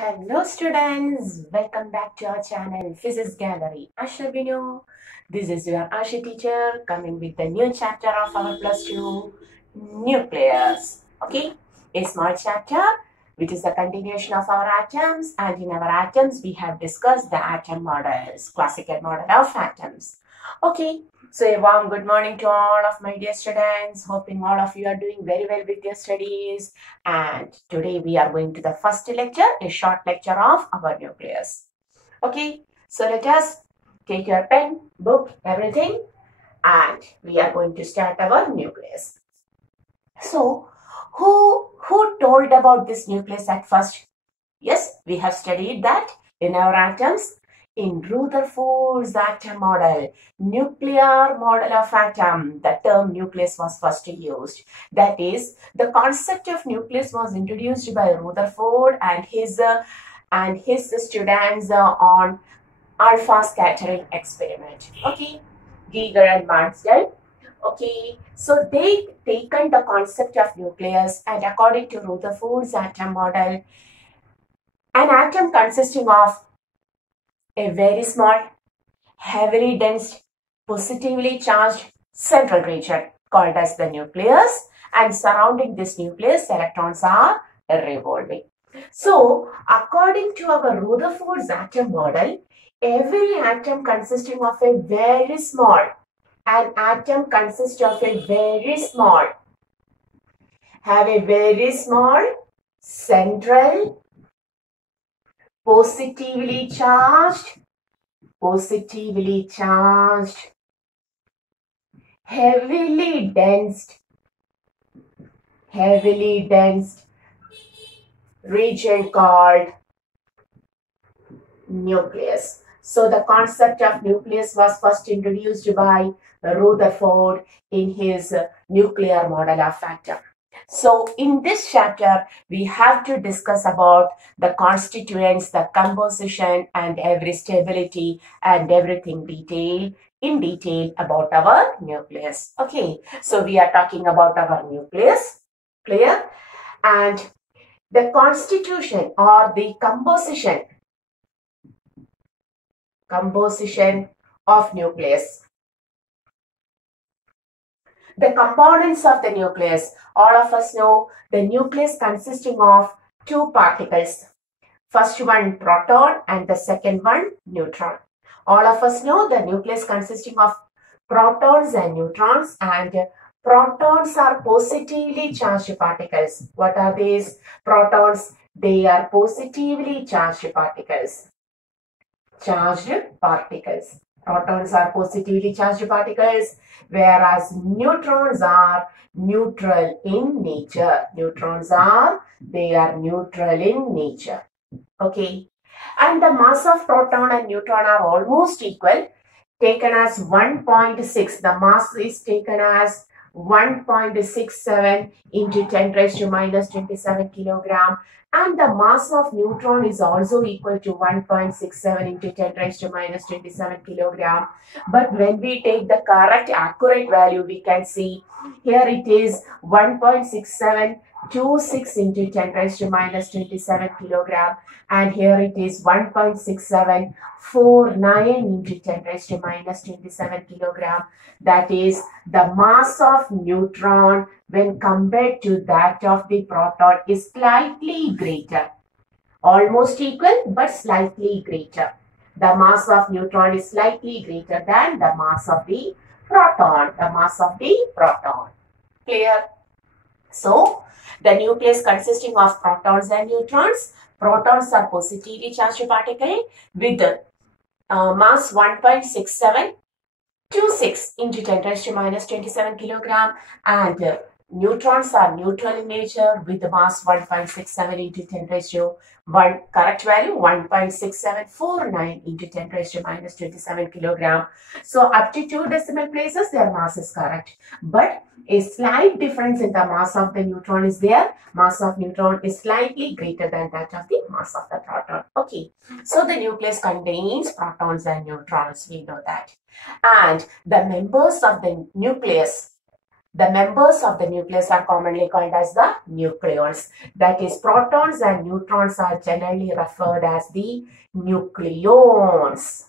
Hello students, welcome back to our channel Physics Gallery. Asha Binu. This is your Asha teacher coming with the new chapter of our plus 2 Nucleus. Okay, a small chapter which is the continuation of our atoms, and in our atoms we have discussed the atom models, classical model of atoms. Okay, so a warm good morning to all of my dear students. Hoping all of you are doing very well with your studies. And today we are going to the first lecture, a short lecture of our nucleus. Okay, so let us take your pen, book, everything, and we are going to start our nucleus. So, who told about this nucleus at first? Yes, we have studied that in our atoms. In Rutherford's atom model, nuclear model of atom, the term nucleus was first used. That is, the concept of nucleus was introduced by Rutherford and his students on alpha scattering experiment. Okay, Geiger and Mansell. Okay, so they taken the concept of nucleus, and according to Rutherford's atom model, an atom consisting of a very small, heavily dense, positively charged central region called as the nucleus, and surrounding this nucleus, electrons are revolving. So, according to our Rutherford's atom model, every atom consisting of a very small, an atom consists of a very small, have a very small central, positively charged, heavily dense region called nucleus. So the concept of nucleus was first introduced by Rutherford in his nuclear model of atom. So in this chapter, we have to discuss about the constituents, the composition, and every stability and everything in detail about our nucleus. Okay, so we are talking about our nucleus, clear? And the constitution or the composition of nucleus. The components of the nucleus. All of us know the nucleus consisting of two particles. First one proton and the second one neutron. All of us know the nucleus consisting of protons and neutrons, and protons are positively charged particles. What are these protons? They are positively charged particles. Protons are positively charged particles, whereas neutrons are neutral in nature. They are neutral in nature. Okay. And the mass of proton and neutron are almost equal, taken as 1.6. The mass is taken as 1.67 into 10 raised to minus 27 kilogram, and the mass of neutron is also equal to 1.67 into 10 raised to minus 27 kilogram. But when we take the correct accurate value, we can see here it is 1.6726 into 10 raised to minus 27 kilogram, and here it is 1.6749 into 10 raised to minus 27 kilogram. That is, the mass of neutron when compared to that of the proton is slightly greater. Almost equal but slightly greater. The mass of neutron is slightly greater than the mass of the proton. Clear? So, the nucleus consisting of protons and neutrons. Protons are positively charged particle with mass 1.6726 into 10 raised to minus 27 kilogram, and neutrons are neutral in nature with the mass 1.67 into 10 raised to 1, correct value 1.6749 into 10 raised to minus 27 kilogram. So up to 2 decimal places their mass is correct, but a slight difference in the mass of the neutron is there. Mass of neutron is slightly greater than that of the mass of the proton. Okay, so the nucleus contains protons and neutrons, we know that. And the members of the nucleus The members of the nucleus are commonly called as the nucleons. That is, protons and neutrons are generally referred as the nucleons.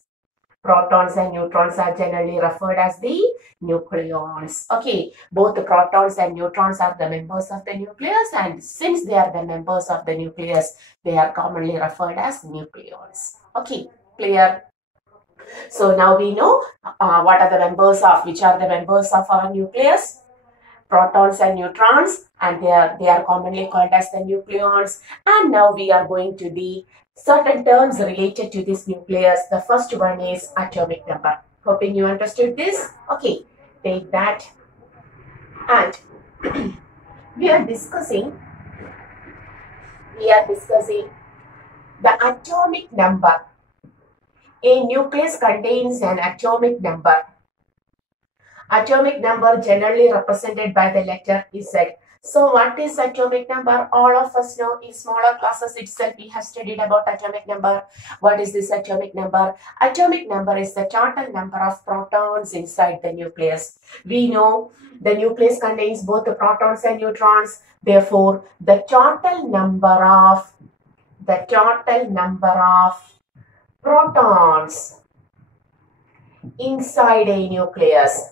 Protons and neutrons are generally referred as the nucleons. Okay, both the protons and neutrons are the members of the nucleus, and since they are the members of the nucleus, they are commonly referred as nucleons. Okay, clear? So now we know which are the members of our nucleus. Protons and neutrons, and they are commonly called as the nucleons. And now we are going to the certain terms related to this nucleus. The first one is atomic number. Hoping you understood this. Okay, take that. And we are discussing the atomic number. A nucleus contains an atomic number. Atomic number generally represented by the letter Z. So what is atomic number? All of us know in smaller classes itself we have studied about atomic number. What is this atomic number? Atomic number is the total number of protons inside the nucleus. We know the nucleus contains both the protons and neutrons. Therefore, the total number of protons inside a nucleus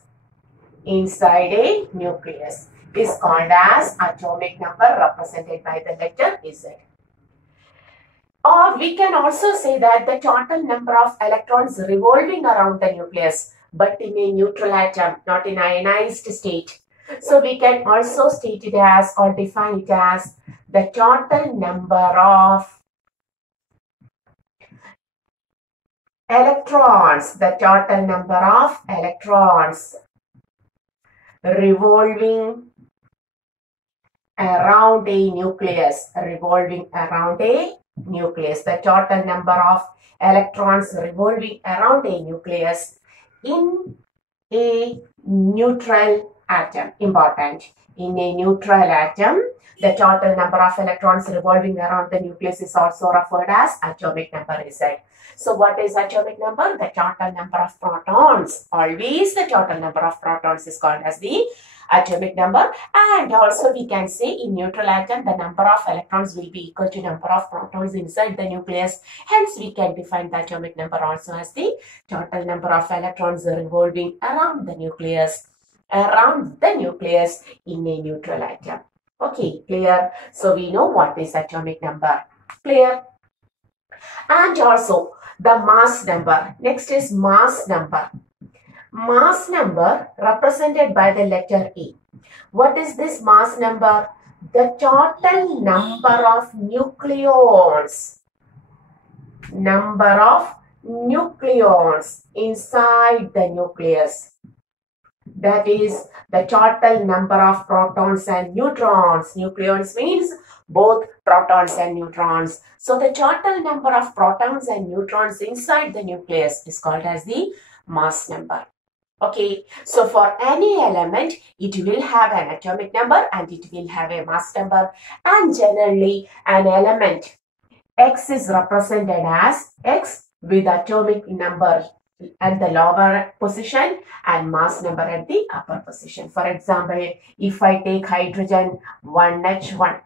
is called as atomic number, represented by the letter Z. Or we can also say that the total number of electrons revolving around the nucleus, but in a neutral atom, not in ionized state. So we can also state it as, or define it as, the total number of electrons, revolving around a nucleus, The total number of electrons revolving around a nucleus in a neutral atom. Important. In a neutral atom, the total number of electrons revolving around the nucleus is also referred as atomic number Z. So what is atomic number? The total number of protons. Always the total number of protons is called as the atomic number. And also we can say in neutral atom, the number of electrons will be equal to number of protons inside the nucleus. Hence, we can define the atomic number also as the total number of electrons revolving around the nucleus in a neutral atom. Okay, clear? So we know what is atomic number. Clear? And also the mass number. Next is mass number. Mass number represented by the letter E. What is this mass number? The total number of nucleons. Inside the nucleus. That is the total number of protons and neutrons. Nucleons means both protons and neutrons. So the total number of protons and neutrons inside the nucleus is called as the mass number. Okay, so for any element, it will have an atomic number and it will have a mass number. And generally, an element X is represented as X with atomic number at the lower position and mass number at the upper position. For example, if I take hydrogen 1H1,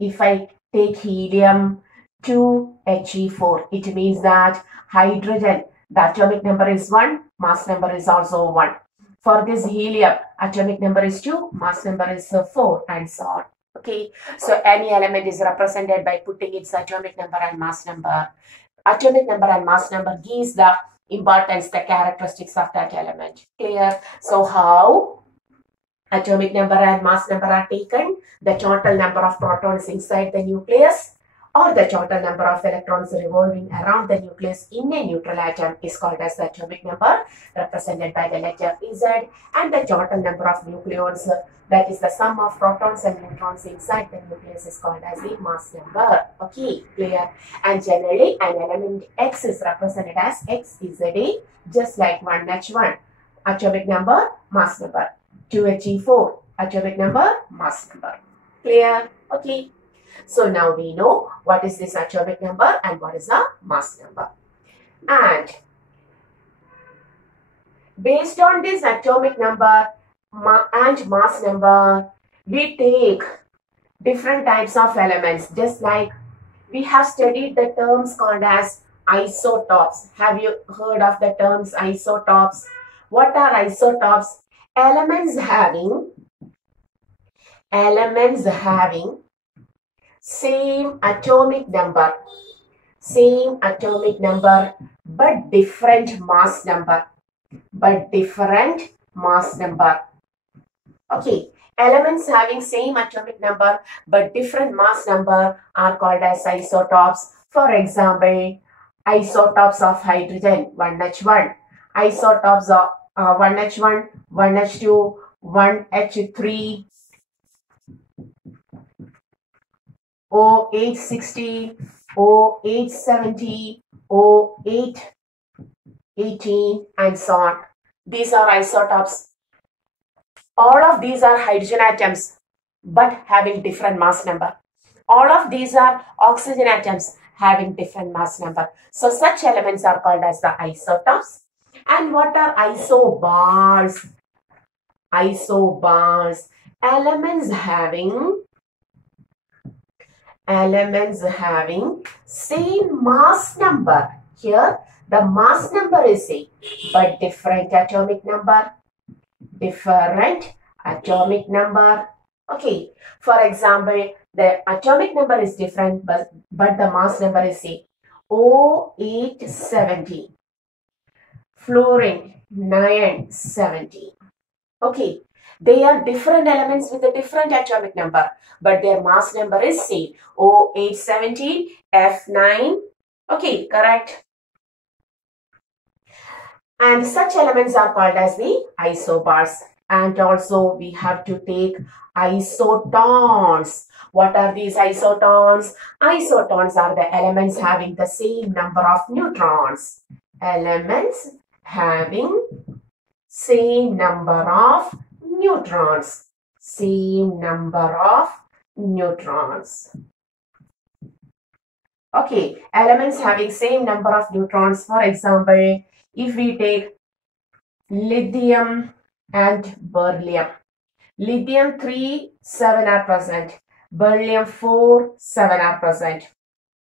if I take helium 2He4, it means that hydrogen, the atomic number is 1, mass number is also 1. For this helium, atomic number is 2, mass number is 4, and so on. Okay, so any element is represented by putting its atomic number and mass number. Atomic number and mass number gives the importance, the characteristics of that element. Clear? So how atomic number and mass number are taken? The total number of protons inside the nucleus or the total number of electrons revolving around the nucleus in a neutral atom is called as the atomic number, represented by the letter Z, and the total number of nucleons, that is the sum of protons and neutrons inside the nucleus, is called as the mass number. Okay, clear? And generally, an element X is represented as XZA, just like 1H1, atomic number, mass number, 2He4, atomic number, mass number. Clear? Okay. So now we know what is this atomic number and what is the mass number. And based on this atomic number, and mass number, we take different types of elements, just like we have studied the terms called as isotopes. Have you heard of the terms isotopes? What are isotopes? Elements having same atomic number but different mass number. Okay, elements having same atomic number but different mass number are called as isotopes. For example, isotopes of hydrogen 1H1, isotopes of 1H1, 1H2, 1H3, O860, O870, O818, and so on. These are isotopes. All of these are hydrogen atoms but having different mass number. All of these are oxygen atoms having different mass number. So such elements are called as the isotopes. And what are isobars? Isobars, elements having same mass number. Here the mass number is same but different atomic number. Okay, for example, the atomic number is different but the mass number is same. O870, fluorine 970. Okay, they are different elements with a different atomic number but their mass number is same. O870, F9. Okay, correct. And such elements are called as the isobars. And also we have to take isotones. What are these isotones? Isotones are the elements having the same number of neutrons. Elements having same number of neutrons. Okay, elements having same number of neutrons. For example, if we take lithium and beryllium, lithium 3, 7 are present, beryllium 4, 7 are present.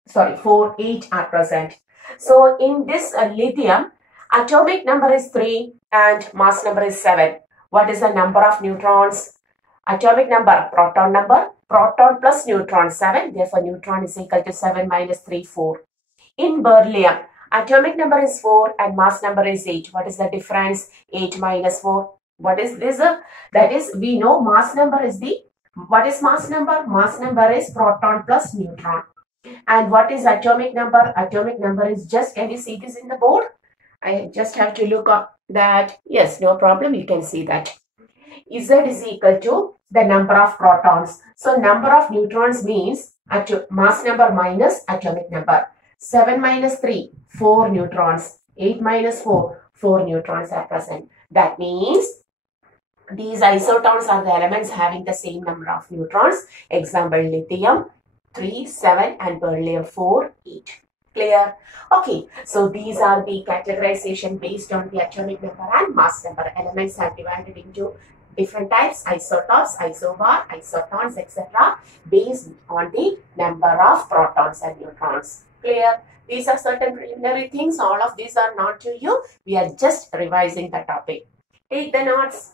Sorry, 4, 8 are present. So in this lithium, atomic number is 3 and mass number is 7. What is the number of neutrons? Atomic number, proton plus neutron 7. Therefore, neutron is equal to 7 minus 3, 4. In beryllium, atomic number is 4 and mass number is 8. What is the difference? 8 minus 4. What is this? That is, we know mass number is what is mass number? Mass number is proton plus neutron. And what is atomic number? Atomic number is just, can you see this in the board? I just have to look up that. Yes, no problem. You can see that. Z is equal to the number of protons. So number of neutrons means mass number minus atomic number. 7 minus 3, 4 neutrons. 8 minus 4, 4 neutrons are present. That means these isotones are the elements having the same number of neutrons. Example, lithium 3, 7 and beryllium 4, 8. Clear? Okay, so these are the categorization based on the atomic number and mass number. Elements are divided into different types: isotopes, isobar, isotones, etc. based on the number of protons and neutrons. Clear? These are certain preliminary things. All of these are not to you. We are just revising the topic. Take the notes.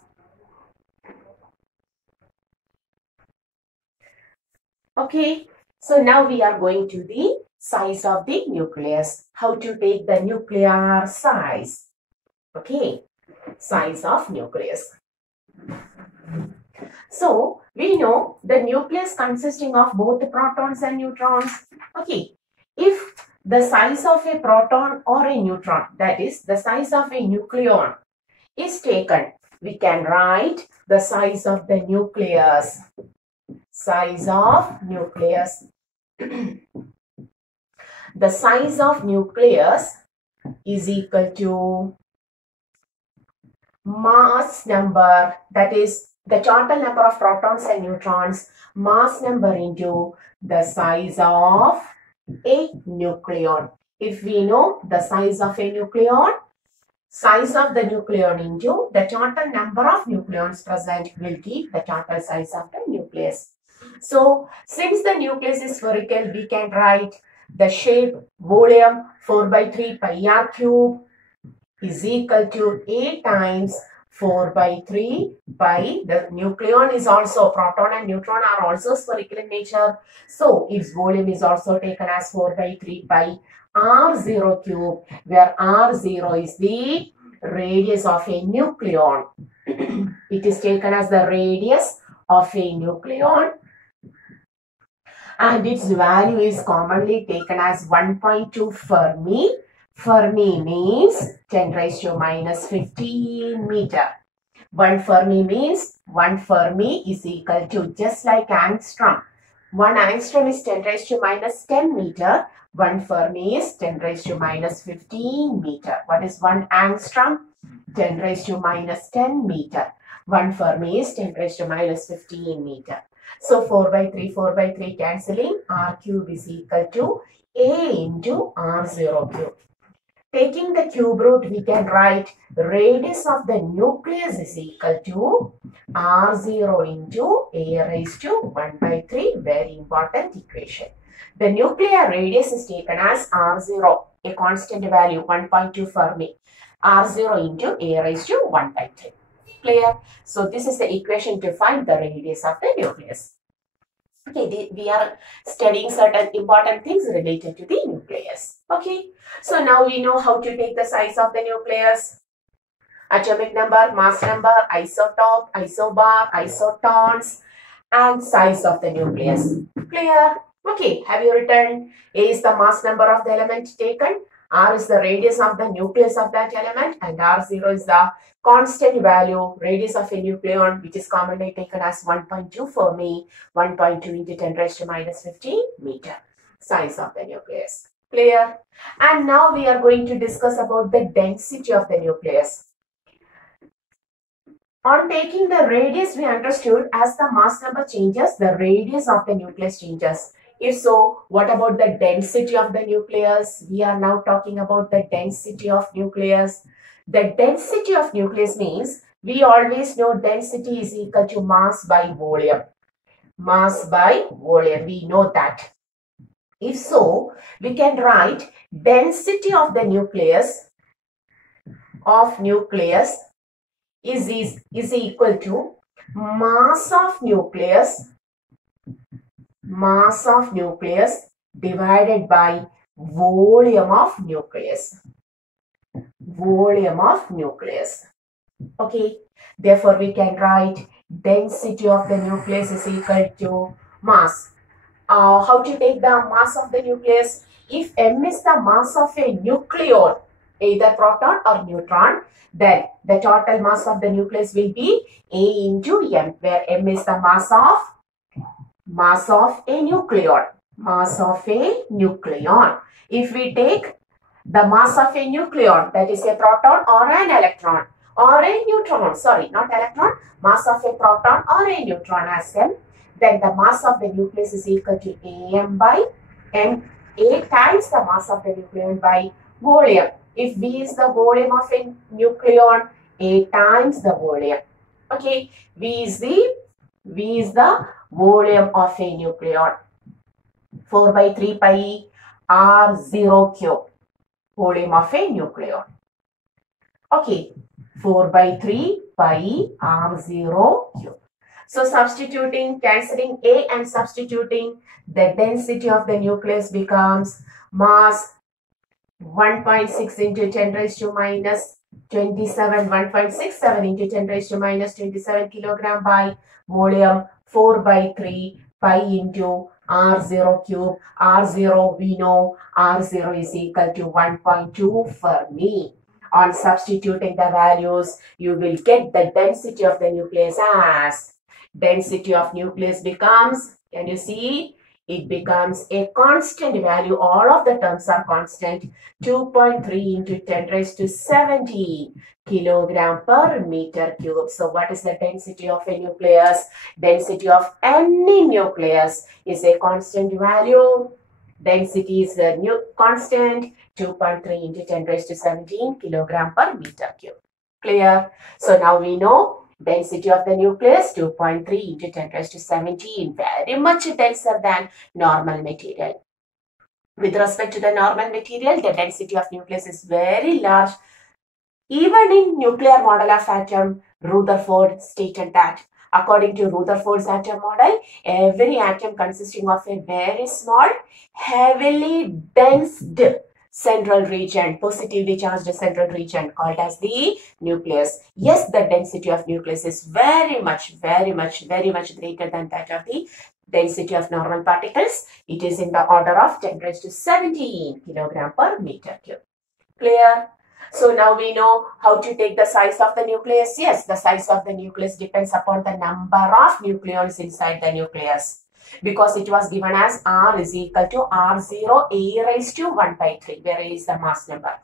Okay, so now we are going to the size of the nucleus. How to take the nuclear size. Okay, size of nucleus. So, we know the nucleus consisting of both the protons and neutrons. Okay, if the size of a proton or a neutron, that is the size of a nucleon, is taken, we can write the size of the nucleus. Size of nucleus. The size of nucleus is equal to mass number, that is the total number of protons and neutrons, mass number into the size of a nucleon. If we know the size of a nucleon, size of the nucleon into the total number of nucleons present will give the total size of the nucleus. So, since the nucleus is spherical, we can write the shape volume 4 by 3 pi r cube is equal to A times 4 by 3 pi. The nucleon is also, proton and neutron are also spherical in nature. So, its volume is also taken as 4 by 3 pi r0 cube, where r0 is the radius of a nucleon. It is taken as the radius of a nucleon, and its value is commonly taken as 1.2 Fermi. Fermi means 10 raised to minus 15 meter. 1 Fermi means 1 Fermi is equal to, just like angstrom. 1 angstrom is 10 raised to minus 10 meter. 1 Fermi is 10 raised to minus 15 meter. What is 1 angstrom? 10 raised to minus 10 meter. 1 Fermi is 10 raised to minus 15 meter. So 4 by 3 cancelling, r cube is equal to A into r0 cube. Taking the cube root, we can write radius of the nucleus is equal to r0 into A raised to 1 by 3. Very important equation. The nuclear radius is taken as r0, a constant value 1.2 Fermi. r0 into A raised to 1 by 3. Clear? So this is the equation to find the radius of the nucleus. Okay, we are studying certain important things related to the nucleus. Okay, so now we know how to take the size of the nucleus. Atomic number, mass number, isotope, isobar, isotones, and size of the nucleus. Clear? Okay, have you written? A is the mass number of the element taken, r is the radius of the nucleus of that element, and r0 is the constant value, radius of a nucleon, which is commonly taken as 1.2 Fermi, 1.2 into 10 raised to minus 15 meter. Size of the nucleus. Clear? And now we are going to discuss about the density of the nucleus. On taking the radius, we understood as the mass number changes, the radius of the nucleus changes. If so, what about the density of the nucleus? We are now talking about the density of nucleus. The density of nucleus means we always know density is equal to mass by volume. Mass by volume, we know that. If so, we can write density of the nucleus is equal to mass of nucleus divided by volume of nucleus. Volume of nucleus. Okay, therefore we can write density of the nucleus is equal to mass. How to take the mass of the nucleus? If m is the mass of a nucleon, either proton or neutron, then the total mass of the nucleus will be A into m, where m is the mass of a nucleon. Mass of a nucleon. If we take the mass of a nucleon, that is a proton or an electron or a neutron, sorry, not electron, mass of a proton or a neutron as m, then the mass of the nucleus is equal to am by m, A times the mass of the nucleon by volume. If V is the volume of a nucleon, A times the volume. Okay, V is the volume of a nucleon. 4 by 3 pi r0 cube, volume of a nucleon. Okay, 4 by 3 pi r0 cube. So substituting, cancelling A and substituting, the density of the nucleus becomes mass 1.6 into 10 raised to minus 27, 1.67 into 10 raised to minus 27 kilogram by volume 4 by 3 pi into r0 cube. r0, we know r0 is equal to 1.2 Fermi. On substituting the values, you will get the density of the nucleus as density of nucleus becomes, can you see? It becomes a constant value. All of the terms are constant. 2.3 into 10 raised to 17 kilogram per meter cube. So what is the density of a nucleus? Density of any nucleus is a constant value. Density is the new constant, 2.3 into 10 raised to 17 kilogram per meter cube. Clear? So now we know density of the nucleus 2.3 into 10 raised to 17, very much denser than normal material. With respect to the normal material, the density of nucleus is very large. Even in nuclear model of atom, Rutherford stated that according to Rutherford's atom model, every atom consisting of a very small, heavily dense central region, positively charged central region called as the nucleus. Yes, the density of nucleus is very much greater than that of the density of normal particles. It is in the order of 10 raised to 17 kilogram per meter cube. Clear? So now we know how to take the size of the nucleus. Yes, the size of the nucleus depends upon the number of nucleons inside the nucleus. Because it was given as R is equal to R0 A raised to 1 by 3, where A is the mass number.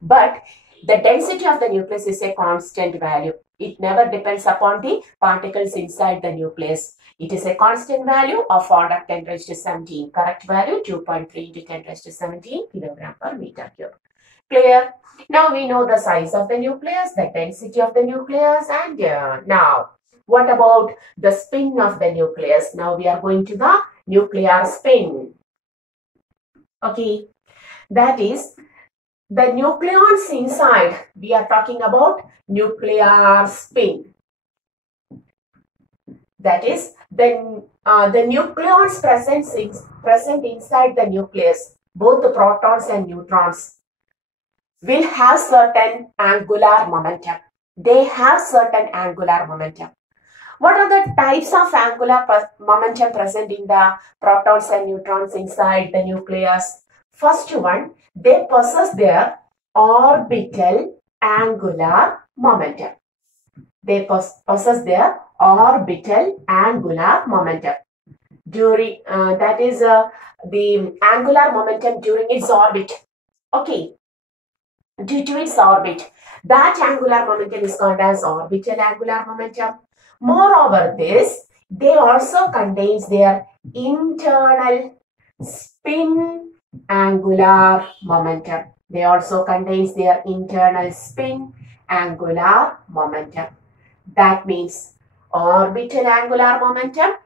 But the density of the nucleus is a constant value. It never depends upon the particles inside the nucleus. It is a constant value of order 10 raised to 17. Correct value 2.3 into 10 raised to 17 kilogram per meter cube. Clear? Now we know the size of the nucleus, the density of the nucleus, and now what about the spin of the nucleus? Now we are going to the nuclear spin. Okay, that is the nucleons inside. We are talking about nuclear spin. That is the nucleons present inside the nucleus, both the protons and neutrons, will have certain angular momentum. They have certain angular momentum. What are the types of angular momentum present in the protons and neutrons inside the nucleus? First one, they possess their orbital angular momentum. They possess their orbital angular momentum. During that is the angular momentum during its orbit. Okay. Due to its orbit, that angular momentum is called as orbital angular momentum. Moreover, they also contains their internal spin angular momentum. They also contains their internal spin angular momentum. That means orbital angular momentum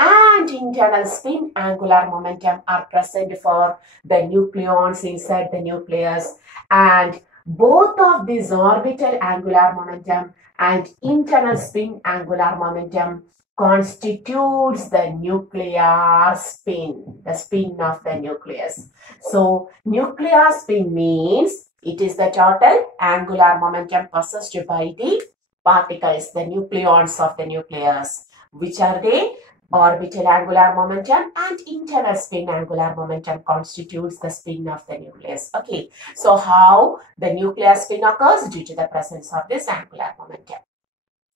and internal spin angular momentum are present for the nucleons inside the nucleus, and both of these orbital angular momentum and internal spin angular momentum constitutes the nuclear spin, the spin of the nucleus. So nuclear spin means it is the total angular momentum possessed by the particles, the nucleons of the nucleus. Which are they? Orbital angular momentum and internal spin angular momentum constitutes the spin of the nucleus. Okay, so how the nuclear spin occurs? Due to the presence of this angular momentum.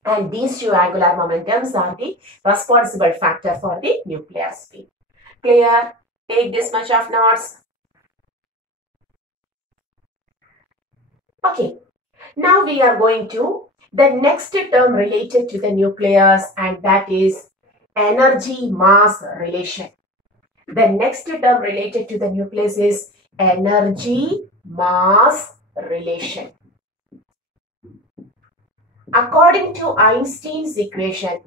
And these two angular momentums are the responsible factor for the nuclear spin. Clear? Take this much of notes. Okay, now we are going to the next term related to the nucleus, and that is energy mass relation. The next term related to the nucleus is energy mass relation. According to Einstein's equation,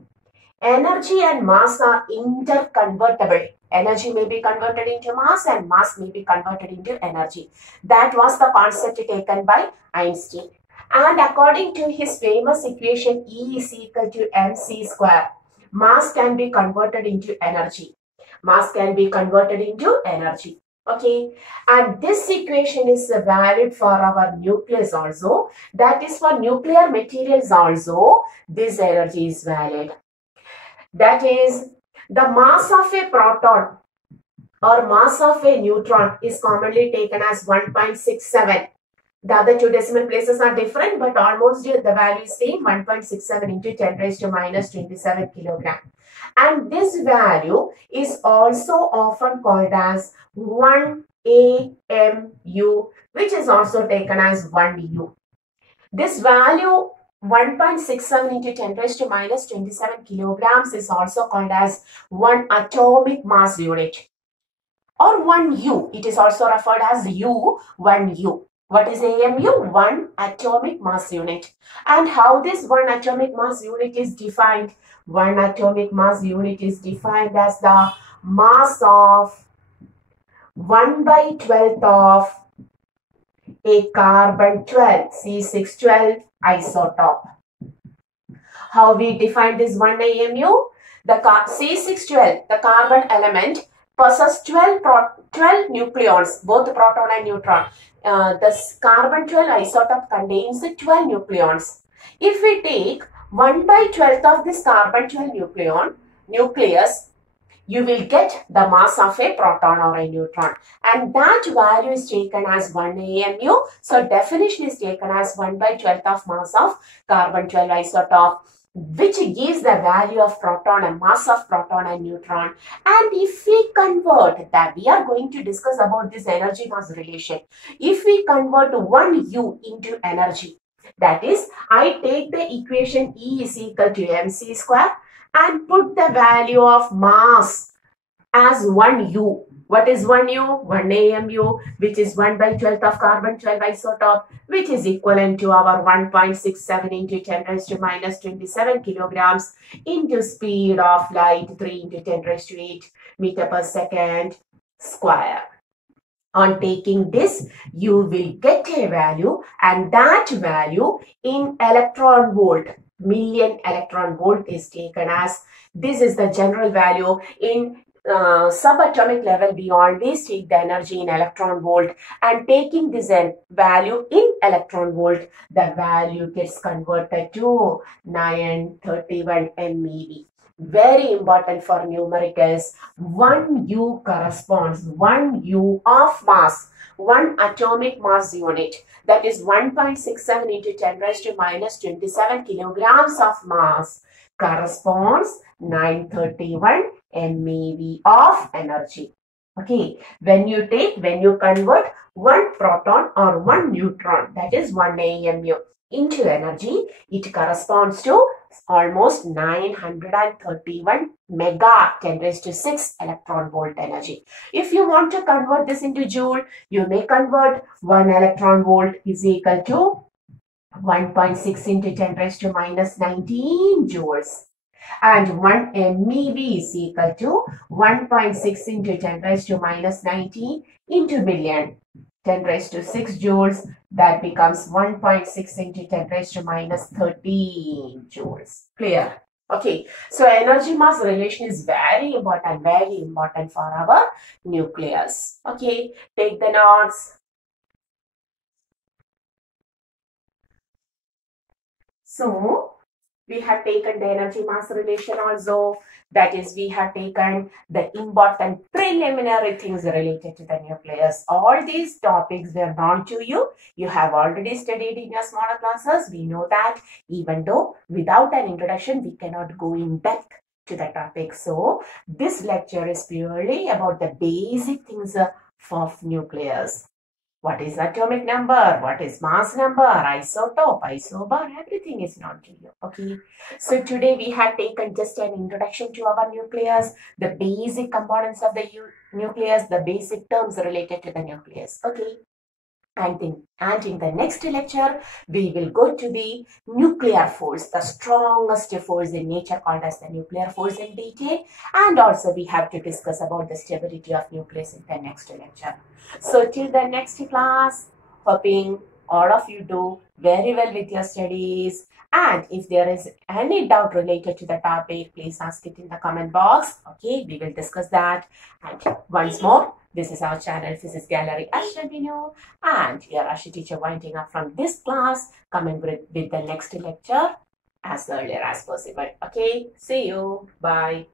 energy and mass are interconvertible. Energy may be converted into mass and mass may be converted into energy. That was the concept taken by Einstein. And according to his famous equation, E is equal to mc square, mass can be converted into energy. Mass can be converted into energy. Okay. And this equation is valid for our nucleus also. That is for nuclear materials also. This energy is valid. That is, the mass of a proton or mass of a neutron is commonly taken as 1.67. The other two decimal places are different, but almost the value is same, 1.67 into 10 raised to minus 27 kilogram. And this value is also often called as 1 AMU, which is also taken as 1 U. This value 1.67 into 10 raised to minus 27 kilograms is also called as 1 atomic mass unit. or 1U. It is also referred as U, 1U. What is AMU? 1 atomic mass unit. And how this 1 atomic mass unit is defined? 1 atomic mass unit is defined as the mass of 1 by 12th of a carbon 12, C612 isotope. How we define this 1 AMU? The C612, the carbon element, possesses 12 nucleons, both proton and neutron. This carbon 12 isotope contains 12 nucleons. If we take 1 by 12th of this carbon 12 nucleus, you will get the mass of a proton or a neutron, and that value is taken as 1 AMU. So definition is taken as 1 by 12th of mass of carbon 12 isotope, which gives the value of proton and mass of proton and neutron. And if we convert that, we are going to discuss about this energy mass relation. If we convert 1U into energy, that is, I take the equation E is equal to mc square and put the value of mass as 1U. What is 1U? 1 AMU, which is 1 by 12th of carbon 12 isotope, which is equivalent to our 1.67 into 10 raised to minus 27 kilograms into speed of light 3 into 10 raised to 8 meter per second square. On taking this, you will get a value, and that value in electron volt, million electron volt, is taken as, this is the general value. In subatomic level, we always take the energy in electron volt, and taking this value in electron volt, the value gets converted to 931 MeV. Very important for numericals. 1U corresponds, 1U of mass, 1 atomic mass unit, that is 1.67 into 10 raised to minus 27 kilograms of mass, corresponds 931 MeV of energy. Okay, when you convert 1 proton or 1 neutron, that is 1 AMU, into energy, it corresponds to almost 931 mega 10 raised to 6 electron volt energy. If you want to convert this into joule, you may convert 1 electron volt is equal to 1.6 into 10 raised to minus 19 joules. And 1 MeV is equal to 1.6 into 10 raised to minus 19 into million. 10 raised to 6 joules, that becomes 1.6 into 10 raised to minus 13 joules. Clear? Okay, so energy mass relation is very important for our nucleus. Okay, take the notes. So, we have taken the energy mass relation also. That is, we have taken the important preliminary things related to the nucleus. All these topics were known to you. You have already studied in your smaller classes. We know that, even though without an introduction, we cannot go in depth to the topic. So, this lecture is purely about the basic things of nucleus. What is atomic number? What is mass number? Isotope, isobar, everything is known to you. Okay. So today we have taken just an introduction to our nucleus, the basic components of the nucleus, the basic terms related to the nucleus. Okay. And in the next lecture, we will go to the nuclear force, the strongest force in nature, called as the nuclear force, in detail. And also we have to discuss about the stability of nucleus in the next lecture. So till the next class, hoping all of you do very well with your studies. And if there is any doubt related to the topic, please ask it in the comment box. Okay, we will discuss that. And once more, this is our channel, Physics Gallery Ashwini, and your Ashi teacher winding up from this class, coming with the next lecture as earlier as possible. Okay, see you. Bye.